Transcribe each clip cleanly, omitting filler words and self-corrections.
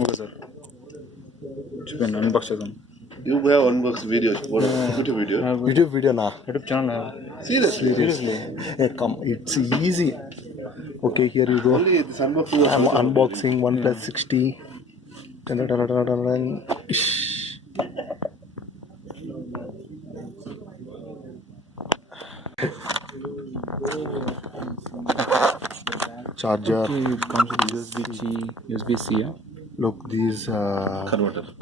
Okay, sir. Chicken unbox చేద్దాం. You have unboxed video. What YouTube video? YouTube video na. YouTube channel. Seriously? Hey, come, it's easy. Okay, here you go. Only this unboxing. I'm unboxing OnePlus 60. Ish. Charger. Okay, it comes with USB-C, USB-C. Yeah? Look, these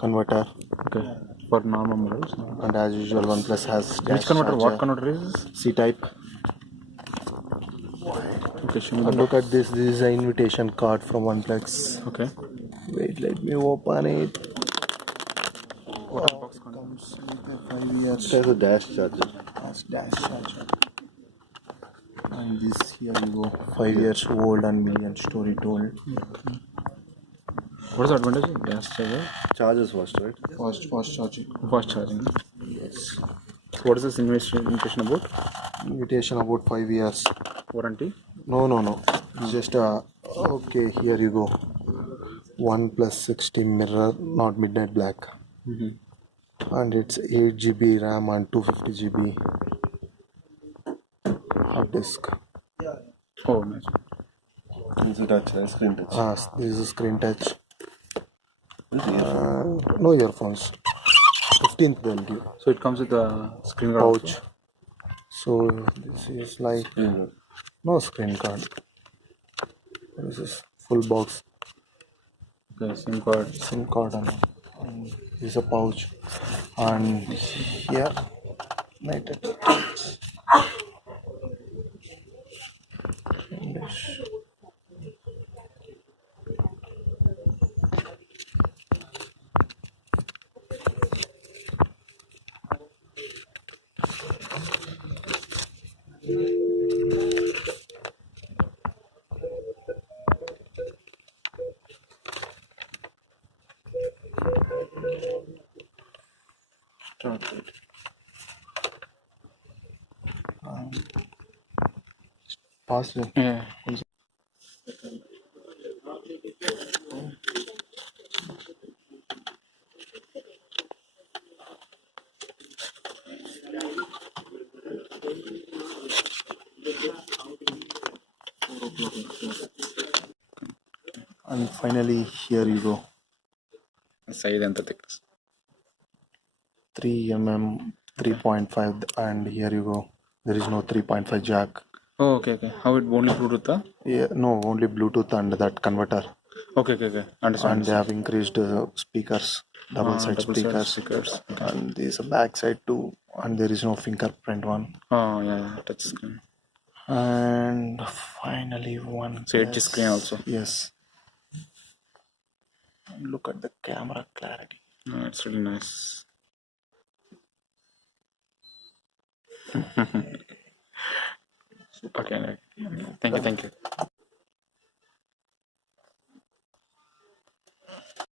converter. Okay. For normal models. And as usual, OnePlus has Which converter? What converter is this? C-type. Okay, show me And the look at this. This is an invitation card from OnePlus. Okay. Wait, let me open it. What box Comes with a 5 years. It has a dash charger. That's dash charger. And this, here you go, 5 years old and million story told. What is the advantage of gas charger? Charges first, right? Fast charging. Fast charging. Yes. What is this invitation about? Invitation about 5 years. Warranty? No. Just okay, here you go. OnePlus 60 mirror, not midnight black. And it's 8 GB RAM and 250 GB hard disk. Oh, nice. It's a touch, screen touch. This is screen touch. With earphone. No earphones. 15th they'll give. So it comes with a screen guard Pouch. also? So this is like no screen card. This is full box. Okay, SIM card. SIM card and this is a pouch. And here, night touch. English. Started. Past it. Yeah. And finally, here you go. Size and the thickness. 3 mm, 3.5, and here you go. There is no 3.5 jack. Oh, okay. How it only Bluetooth? Yeah, no, only Bluetooth and that converter. Okay. Understand. And they have increased speakers, double-side speakers. Okay. And there is a back side too, and there is no fingerprint one. Oh, yeah. Touch screen. And finally, one. So edge screen also. Yes. And look at the camera clarity. Oh, it's really nice. Okay. Thank you.